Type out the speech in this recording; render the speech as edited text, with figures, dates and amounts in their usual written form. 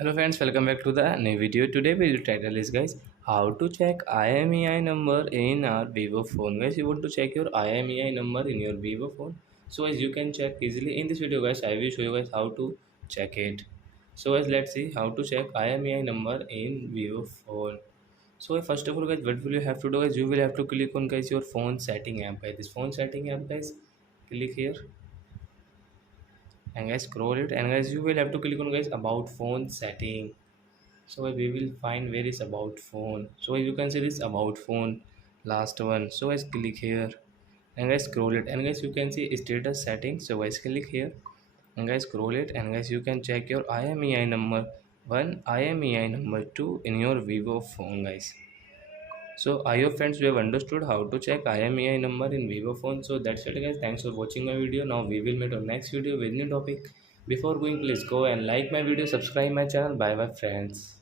Hello friends, welcome back to the new video. Today we will title is guys how to check IMEI number in our Vivo phone. Guys, you want to check your IMEI number in your Vivo phone. So as you can check easily in this video guys, I will show you guys how to check it. So as let's see how to check IMEI number in Vivo phone. So first of all guys, what will you have to do guys? You will have to click on guys your phone setting app. Guys, this phone setting app guys, click here and guys scroll it and guys you will have to click on guys about phone setting. So we will find where is about phone. So you can see this about phone last one. So guys click here and guys scroll it and guys you can see status settings. So guys click here and guys scroll it and guys you can check your IMEI number 1, IMEI number 2 in your Vivo phone guys. So I hope friends you have understood how to check IMEI number in Vivo phone. So that's it guys. Thanks for watching my video. Now we will meet on next video with new topic. Before going, please go and like my video, subscribe my channel. Bye bye friends.